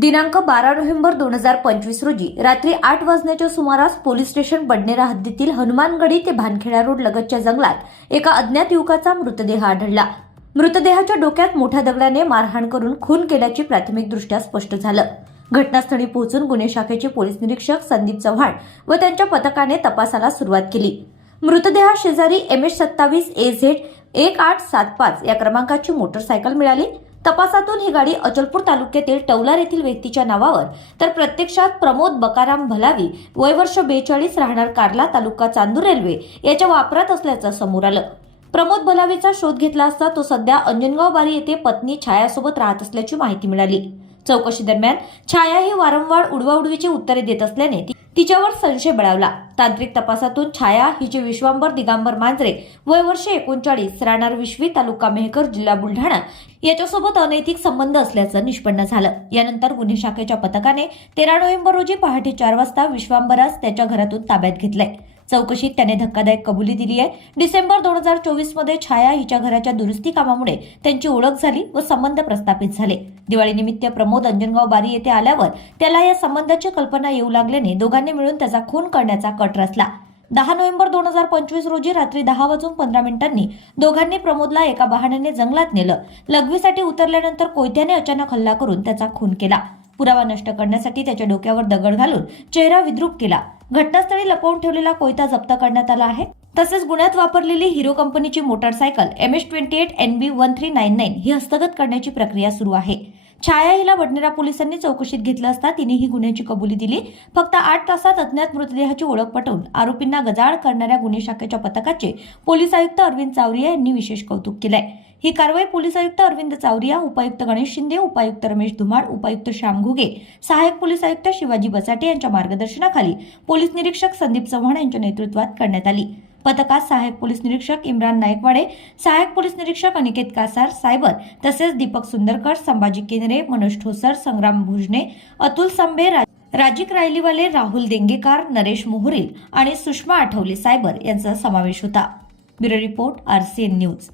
दिनांक बारा नोव्हेंबर दोन हजार पंचवीस रोजी रात्री आठ वाजण्याच्या सुमारास पोलीस स्टेशन बडनेरा हद्दीतील हनुमानगडी ते भानखेडा रोड लगतच्या जंगलात एका अज्ञात युवकाचा मृतदेह आढळला. मृतदेहाच्या डोक्यात मोठ्या दगडाने मारहाण करून खून केल्याचे प्राथमिकदृष्ट्या स्पष्ट झालं. घटनास्थळी पोहोचून गुन्हे शाखेचे पोलीस निरीक्षक संदीप चव्हाण व त्यांच्या पथकाने तपासाला सुरुवात केली. मृतदेहा शेजारी एम एच सत्तावीस ए झेड एक आठ सात पाच या क्रमांकाची मोटरसायकल मिळाली. तपासातून ही गाडी अचलपूर तालुक्यातील टवलार येथील व्यक्तीच्या नावावर तर प्रत्यक्षात प्रमोद बकाराम भलावी वय वर्ष बेचाळीस राहणार कार्ला तालुका चांदूर रेल्वे याच्या वापरात असल्याचं समोर आलं. प्रमोद भलावीचा शोध घेतला असता तो सध्या अंजनगाव बारी येथे पत्नी छायासोबत राहत असल्याची माहिती मिळाली. चौकशी दरम्यान छाया ही वारंवार उडवाउडवीची उत्तरे देत असल्याने तिच्यावर संशय बळावला. तांत्रिक तपासातून छाया हिचे विश्वांबर दिगांबर मांजरे वय वर्ष एकोणचाळीस राहणार विश्वी तालुका मेहकर जिल्हा बुलढाणा याच्यासोबत अनैतिक संबंध असल्याचं निष्पन्न झालं. यानंतर गुन्हे शाखेच्या पथकाने तेरा नोव्हेंबर रोजी पहाटे चार वाजता विश्वांबरास त्याच्या घरातून ताब्यात घेतलंय. चौकशीत त्याने धक्कादायक कबुली दिली आहे डिसेंबर दोन हजार चोवीसमध्ये छाया हिच्या घराच्या दुरुस्ती कामामुळे त्यांची ओळख झाली व संबंध प्रस्थापित झाले. दिवाळीनिमित्त प्रमोद अंजनगाव बारी येथे आल्यावर त्याला या संबंधाची कल्पना येऊ लागल्याने दोघांनी मिळून त्याचा खून करण्याचा कट रचला. दहा नोव्हेंबर दोन हजार पंचवीस रोजी रात्री दहा वाजून पंधरा मिनिटांनी दोघांनी प्रमोदला एका वाहनाने जंगलात नेलं. लघवीसाठी उतरल्यानंतर कोयत्याने अचानक हल्ला करून त्याचा खून केला. पुरावा नष्ट करण्यासाठी त्याच्या डोक्यावर दगड घालून चेहरा विद्रूप केला. घटनास्थळी लपवून ठेवलेला कोयता जप्त करण्यात आला आहे. तसेच गुन्ह्यात वापरलेली हिरो कंपनीची motorcycle M H twenty eight N B one three nine nine ही हस्तगत करण्याची प्रक्रिया सुरू आहे. छाया हिला वडनेरा पोलिसांनी चौकशीत घेतलं असता तिने ही गुन्ह्याची कबुली दिली. फक्त आठ तासात अज्ञात मृतदेहाची ओळख पटवून आरोपींना गजाळ करणाऱ्या गुन्हे शाखेच्या पथकाचे पोलीस आयुक्त अरविंद चावरिया यांनी विशेष कौतुक केलंय. ही कारवाई पोलीस आयुक्त अरविंद चावरिया उपायुक्त गणेश शिंदे उपायुक्त रमेश धुमाळ उपायुक्त श्याम घुगे सहाय्यक पोलीस आयुक्त शिवाजी बसाटे यांच्या मार्गदर्शनाखाली पोलीस निरीक्षक संदीप चव्हाण यांच्या नेतृत्वात करण्यात आली. पथकात सहाय्यक पोलीस निरीक्षक इम्रान नायकवाडे सहाय्यक पोलीस निरीक्षक अनिकेत कासार सायबर तसेच दीपक सुंदरकर संभाजी केंद्रे मनोज ठोसर संग्राम भुजने अतुल संभे राजिक रायलीवाले राहुल देंगेकार नरेश मोहरील आणि सुषमा आठवले सायबर यांचा समावेश होता. Bureau report RCN news.